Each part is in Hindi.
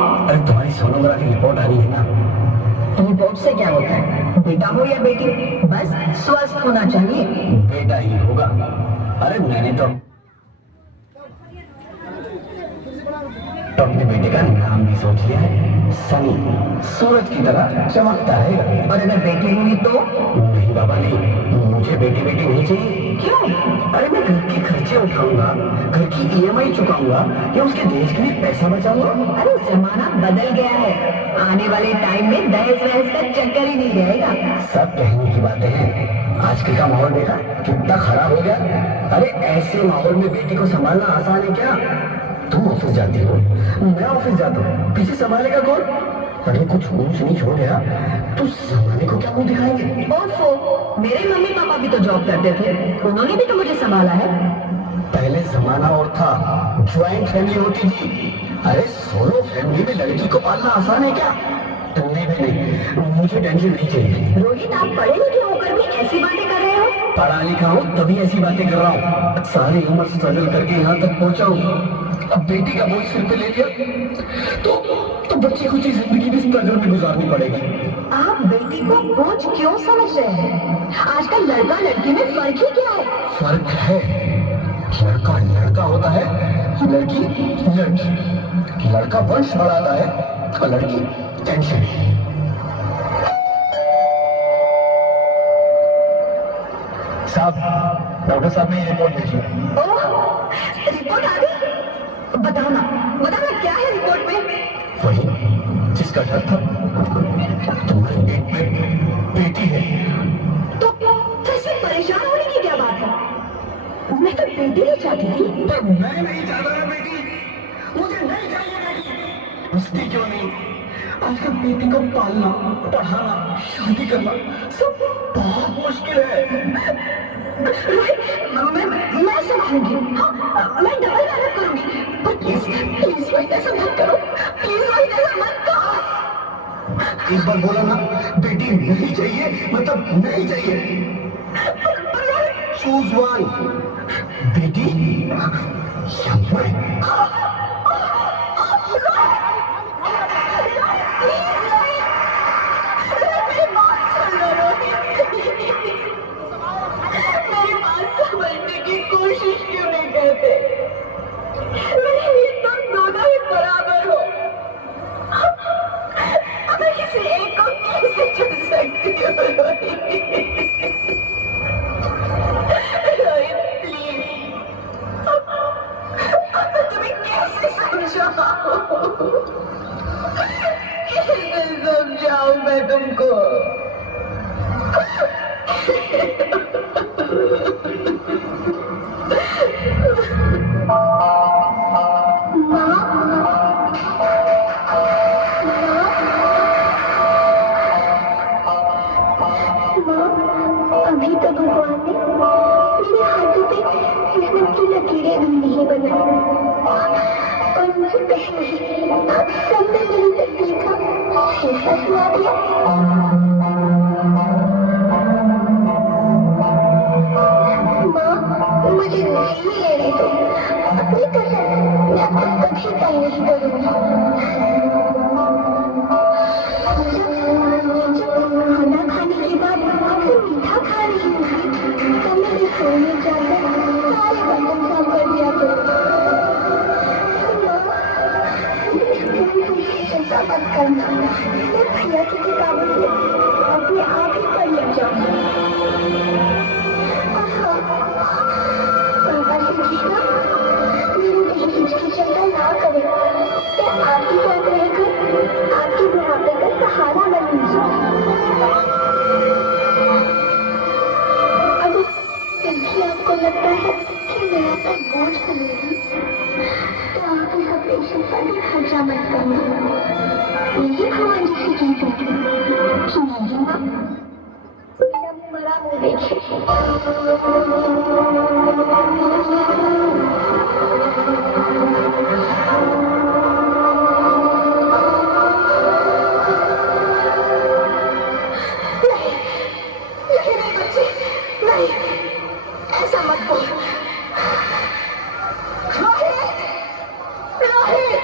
अरे तुम्हारी सोनोग्राफी रिपोर्ट आ रही है ना। रिपोर्ट से क्या होता है? बेटा हो या बेटी, बस स्वस्थ होना चाहिए। बेटा ही होगा। अरे मैंने तो अपने बेटे का नाम भी सोच लिया है, सनी। सूरज की तरह चमकता रहेगा। और अगर बेटी हुई तो? नहीं बाबा नहीं, मुझे बेटी बेटी नहीं चाहिए। क्यों? अरे मैं घर के खर्चे उठाऊंगा, घर की ईएमआई चुकाऊंगा या उसके दहेज के लिए पैसा बचाऊंगा। अरे जमाना बदल गया है, आने वाले टाइम में दहेज वहेज का चक्कर ही नहीं रहेगा। सब कहने की बातें हैं, आजकल का माहौल देखा कितना खराब हो गया। अरे ऐसे माहौल में बेटी को संभालना आसान है क्या? तुम ऑफिस जाती हो, मैं ऑफिस जाता हूँ, पीछे संभालेगा कौन? अरे कुछ ऊंच नीच हो गया तो संभालने को क्या मुंह दिखाएंगे? ओफो, मेरे मम्मी पापा भी तो जॉब करते थे, उन्होंने भी तो मुझे संभाला है। पहले जमाना और था, ज्वाइंट फैमिली होती थी। अरे सोलो फैमिली में लड़की को पालना आसान है क्या? नहीं नहीं, मुझे टेंशन नहीं चाहिए। रोहित, आप पढ़े लिखे होकर भी ऐसी बातें कर रहे हो? पढ़ा लिखा हूँ तभी ऐसी बातें कर रहा हूँ। सारी उम्र स्ट्रगल करके यहाँ तक पहुँचा हूँ, अब बेटी का बोझ सिर पे ले लिया तो बच्चे को जिंदगी भी स्ट्रगल में गुजारनी पड़ेगी। आप बेटी को बोझ क्यों समझ रहे हैं? आजकल लड़का लड़की में फर्क ही क्या है? फर्क है, लड़का लड़का होता है, लड़की लड़की। लड़का वंश बढ़ाता है और लड़की टेंशन। साहब, डॉक्टर साहब ने रिपोर्ट भेजी। ओह, रिपोर्ट आ गई? बताना बताना, क्या है रिपोर्ट में? वही जिसका डर था, तुम्हारे पेट में बेटी है। तो इसमें परेशान होने की क्या बात है? मैं तो बेटी ही चाहती थी। पर मैं नहीं चाहता ना बेटी, मुझे नहीं चाहिए बेटी। उसकी क्यों नहीं? आजकल बेटी को पालना, पढ़ाना, शादी करना सब बहुत मुश्किल है। मैं संभालूंगी। हाँ, मैं डबल मेहनत करूंगी। पर प्लीज प्लीज रोहित, ऐसा मत करो। प्लीज रोहित, ऐसा मत करो। एक बार बोला ना, बेटी नहीं चाहिए मतलब नहीं चाहिए। चूज वन, बेटी या मैं। मेरी बात समझने की कोशिश क्यों नहीं करते? मेरे लिए तुम दोनों ही बराबर हो। मैं किसी एक को कैसे चुन सकती हूँ रोहित? प्लीज, मैं तुम्हें कैसे समझाऊं? कैसे समझाऊं मैं तुमको? अभी तक भगवान ने मेरे हाथों पे किस्मत की लकीरें भी नहीं बनाई, और मुझे पहले ही सबने मेरी तकलीफ का शीशा सुना दिया। माँ, मुझे नहीं लेने दो। अपनी कसम, मैं अब कभी तय नहीं करूँगी। खाना खाने के बाद फिर मीठा खा रही हूँ, तब मैं रसोई में जाकर सारे बर्तन साफ कर दिया करूँ। चिंता मत करना, मैं भैया की किताबों से अपने आप ही पढ़ लिया जाऊँगी। पापा से कहना मेरी हिचकिचाहट ना करे। मैं आपकी साथ रहकर आपके बुढ़ापे का सहारा बनूंगी। अगर कभी आपको लगता है कि मैं आप पर बोझ बनेगी, तो आप इस ऑपरेशन पर भी खर्चा मत करना। यही भगवान जी से कहते हैं कि मेरी माँ मेरा बड़ा मुँह देखे। ऐसा मत बोल रोहित, रोहित।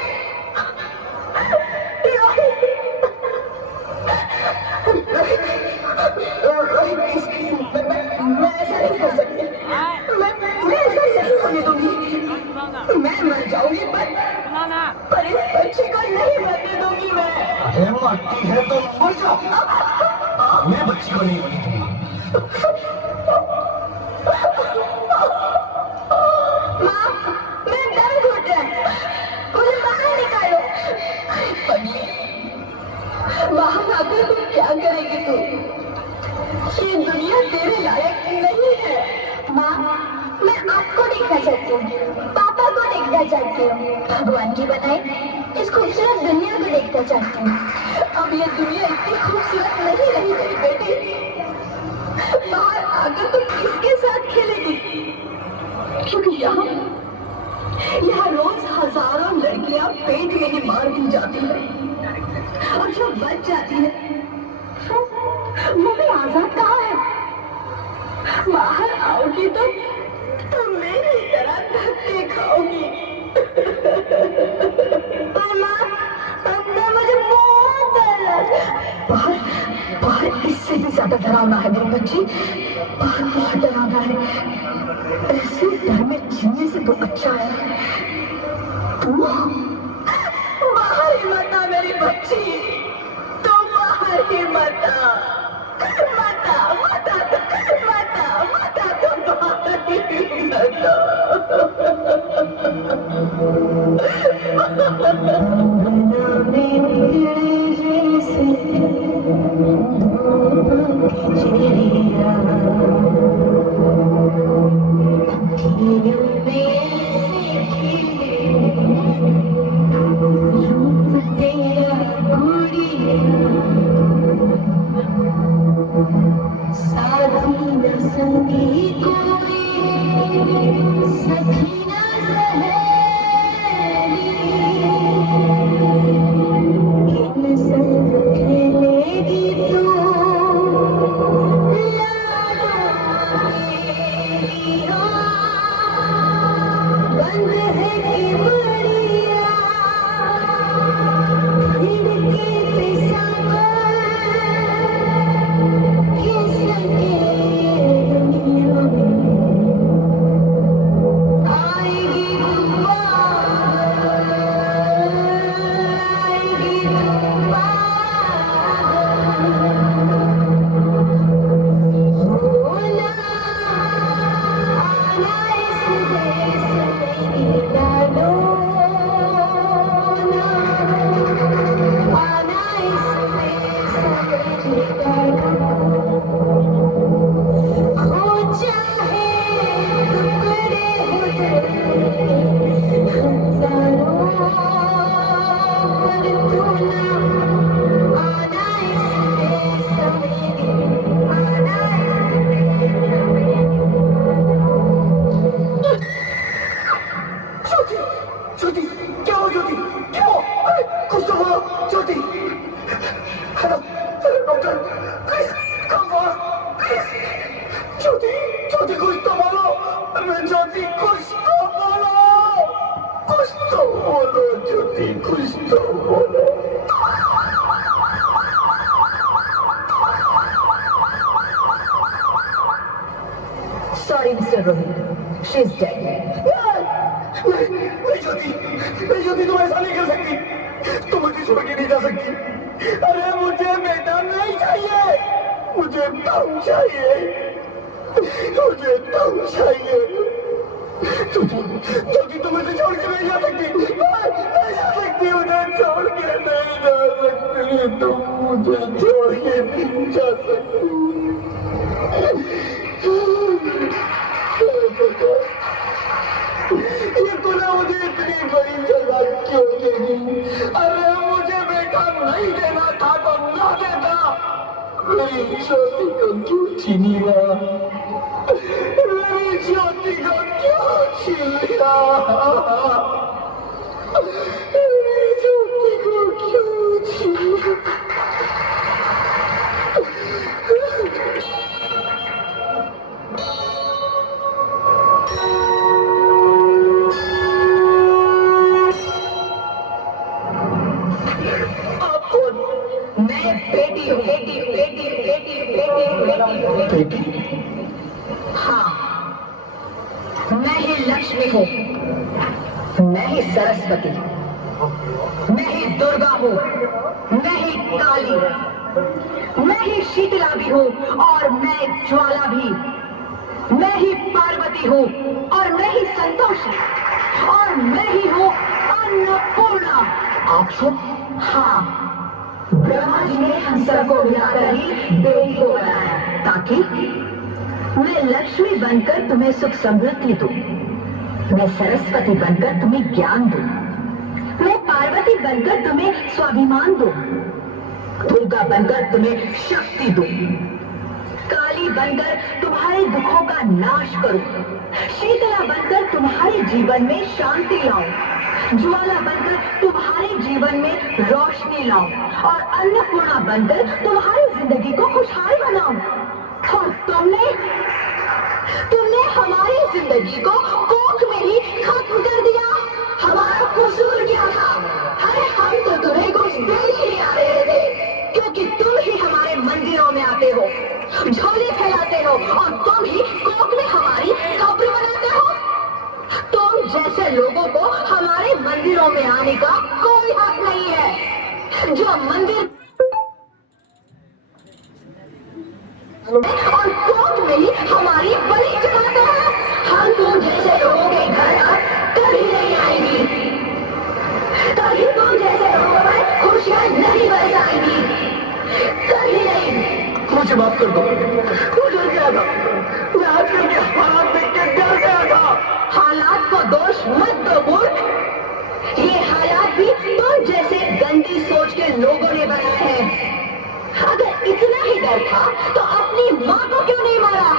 पर इस बच्चे को नहीं मरने दूंगी मैं। अरे मरती है तो मर जाओ, मैं बच्ची को नहीं मरने दूंगा। माँ, मेरा दम घुट रहा है, मुझे बाहर निकालो। पगली, बाहर आकर तुम क्या करेगी तू? ये दुनिया तेरे लायक नहीं है। माँ, मैं आपको देखना चाहती हूँ, पापा को देखना चाहती हूँ, भगवान की बनाई इस खूबसूरत दुनिया को देखना चाहती हूँ। अब ये दुनिया इतनी खूबसूरत नहीं रही मेरी बेटी। बाहर आकर तुम किसके साथ खेलेगी? क्योंकि यहाँ रोज हजारों लड़कियां पेट में ही मार दी जाती है, और जो बच जाती है वो भी आजाद कहाँ है? बाहर आओगी तो तुम मेरी तरह धक्के खाओगी। माँ, मुझे बहुत डर लग रहा है। बाहर इससे भी ज्यादा डरावना है मेरी बच्ची, बाहर बहुत डरावना है। ऐसे डर में जीने से तो अच्छा है तू बाहर ही मत आ मेरी बच्ची, तू बाहर ही मत आ, मत आ, मत आ, मत आ, मत आ, तू बाहर ही मत आ। संगी कोई सखी न किन संग खेलेगी तू बंद है कि बढ़िया खिड़की पे सागर किसके दुनिया में आएगी होना आना इस देश में डालो ना, आना इस देश में डालो। हो चाहे टुकड़े हो हजारों, पर तू ना आना इस देश में, आना इस देश में। ज्योति, ज्योति, क्या हो ज्योति, क्या हो? अरे कुछ तो बोलो Jyoti. Hello, hello doctor, please come for, please. Jyoti, Jyoti कुछ तो बोलो, अरे ज्योति कुछ तो बोलो, कुछ तो बोलो ज्योति, कुछ तो बोलो। Sorry, Mr. Rohit. She's dead. नहीं ज्योति, तुम ऐसा नहीं कर सकती, तुम मुझे छोड़ के नहीं जा सकती। अरे मुझे बेटा नहीं चाहिए, मुझे तुम चाहिए, मुझे तुम चाहिए। ज्योति तुम मुझे छोड़ के नहीं जा सकती, नहीं जा सकती, मुझे छोड़ के नहीं जा सकती, तुम मुझे छोड़ के नहीं जा सकती। ये तूने मुझे इतनी बड़ी सजा क्यों देगी? अरे मुझे बेटा नहीं देना था तो ना देता, मेरी ज्योति को क्यों छीन लिया, मेरी ज्योति को क्यों छीन लिया, मेरी ज्योति को क्यों छीन लिया? बेटी? हाँ, मैं ही लक्ष्मी हूँ, मैं ही सरस्वती। मैं ही दुर्गा हूँ, मैं ही काली, मैं ही शीतला भी हूँ और मैं ज्वाला भी, मैं ही पार्वती हूँ और मैं ही संतोषी और मैं ही हूँ अन्नपूर्णा। आप हो? हाँ, ब्रह्मा जी ने हम सबको मिलाकर ही देवी को बनाया ताकि मैं लक्ष्मी बनकर तुम्हें सुख समृद्धि दूं, मैं सरस्वती बनकर तुम्हें ज्ञान दूं, मैं पार्वती बनकर तुम्हें स्वाभिमान दूं, दुर्गा बनकर तुम्हें शक्ति दूं, काली बनकर तुम्हारे दुखों का नाश करूं, शीतला बनकर तुम्हारे जीवन में शांति लाऊं, ज्वाला बनकर तुम्हारे जीवन में रोशनी लाऊं और अन्नपूर्णा बनकर तुम्हारी जिंदगी को खुशहाल बनाऊं। और तुमने हमारी जिंदगी को कोख में ही खत्म कर दिया। हमारा कसूर क्या था? अरे हम तो तुम्हें कुछ दे ही नहीं आ रहे थे, क्योंकि तुम ही हमारे मंदिरों में आते हो, झोले फैलाते हो और तुम ही कोख में हमारी कब्र बनाते हो। तुम जैसे लोगों को हमारे मंदिरों में आने का कोई हक नहीं है। जो मंदिर और कोर्ट में ही हमारी बलि चढ़ाते हैं। हम तुम जैसे लोगों के घर कभी नहीं आएंगी, कभी तुम जैसे लोगों में खुशियां नहीं बरसाएंगी, कभी नहीं। मुझे माफ कर दो, मुझे क्या था? मैं आजकल के हालात देख के डर गया था। हालात को दोष मत दो मूर्ख, ये हालात भी तुम जैसे गंदी सोच के लोगों ने बनाए हैं। अगर इतना ही डर था तो अपनी माँ को क्यों नहीं मारा,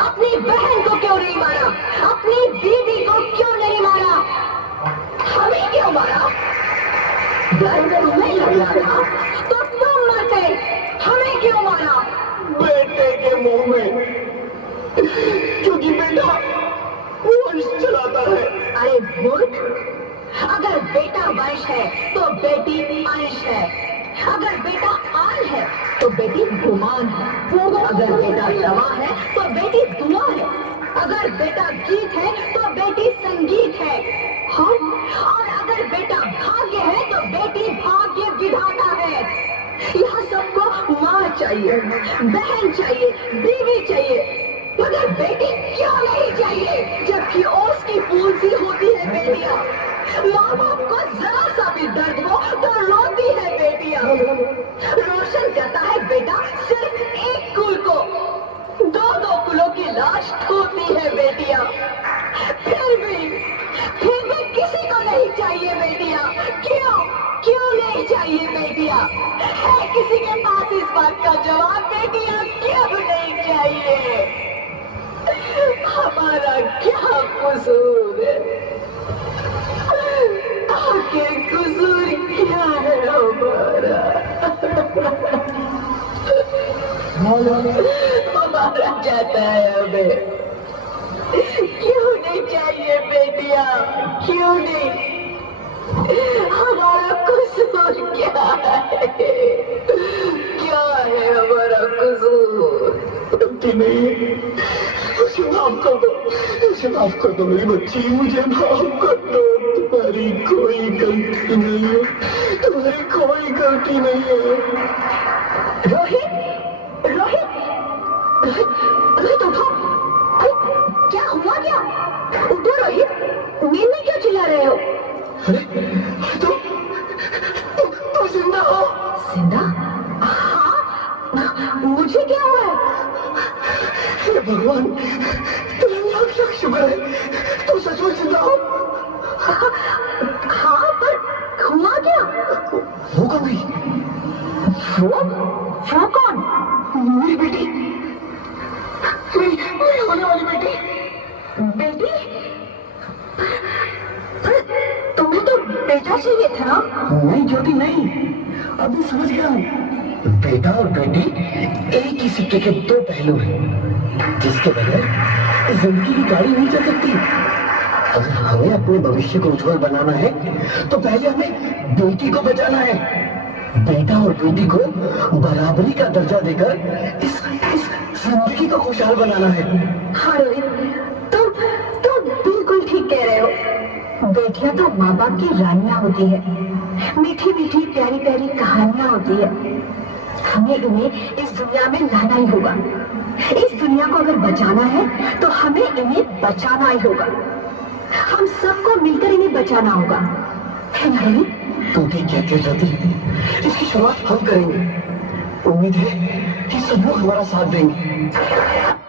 अपनी बहन को क्यों नहीं मारा, अपनी बीवी को क्यों नहीं मारा, हमें क्यों मारा? डर तुम्हें लग रहा था तो तुम मरते, हमें क्यों मारा? बेटे के मुंह में, क्योंकि बेटा वंश चलाता है। अरे मूर्ख, अगर बेटा वंश है तो बेटी अंश है, अगर बेटा आन है तो बेटी गुमान है, अगर बेटा समा है तो बेटी दुआ है, अगर बेटा गीत है तो बेटी संगीत है, और अगर बेटा भाग्य है तो बेटी भाग्य विधाता है। यहाँ सबको माँ चाहिए, बहन चाहिए, बीवी चाहिए, मगर बेटी क्यों नहीं चाहिए? जबकि ओस की फूल सी होती है बेटियां। माँ बाप को जरा सा भी दर्द हो तो रोती है बेटियां। रोशन करता है बेटा सिर्फ एक कुल को, दो दो कुलों की लाश ढूंढती है बेटियां। फिर भी किसी को नहीं चाहिए बेटियां। क्यों नहीं चाहिए बेटियां? है किसी के पास इस बात का जवाब? बेटियां क्यों नहीं चाहिए? हमारा क्या कसूर है? आखिर कसूर क्या है हमारा? हमारा जाता है हमें। क्यों नहीं चाहिए बेटियां? क्यों नहीं? हमारा कसूर क्या है? क्या है हमारा कसूर? गलती नहीं, मुझे माफ कर दो, मुझे माफ कर दो मेरी बच्ची, मुझे माफ कर दो। तुम्हारी कोई गलती नहीं है, तुम्हारी कोई गलती नहीं है। रोहित, रोहित, रोहित उठो। अरे क्या हुआ? क्या उठो रोहित, नींद में क्यों चिल्ला रहे हो? अरे तुम जिंदा हो? जिंदा? हाँ, मुझे क्या हुआ है? हे भगवान, तेरा लाख लाख शुक्र है, तुम सचमुच जिंदा हो। हाँ, पर हुआ क्या? वो कौन गई? वो कौन? मेरी बेटी, मेरी होने वाली बेटी। बेटी? तुम्हें तो बेटा चाहिए था ना? नहीं ज्योति नहीं, अभी समझ गया हूँ। बेटा और बेटी एक ही सिक्के के दो पहलू हैं, जिसके बगैर जिंदगी की गाड़ी नहीं चल सकती। अगर हमें अपने भविष्य को उज्जवल बनाना है तो पहले हमें बेटी को बचाना है। बेटा और बेटी को बराबरी का दर्जा देकर इस जिंदगी को खुशहाल बनाना है। हाँ रोहित, तुम बिल्कुल ठीक कह रहे हो। बेटी बेटियां तो माँ बाप की रानियां होती है, मीठी मीठी प्यारी प्यारी कहानियां होती है। हमें इन्हें इस दुनिया में लाना ही होगा। इस दुनिया को अगर बचाना है तो हमें इन्हें बचाना ही होगा। हम सबको मिलकर इन्हें बचाना होगा, है ना रवि? तुम ठीक कहती हो ज्योति, इसकी शुरुआत हम करेंगे। उम्मीद है कि सब लोग हमारा साथ देंगे।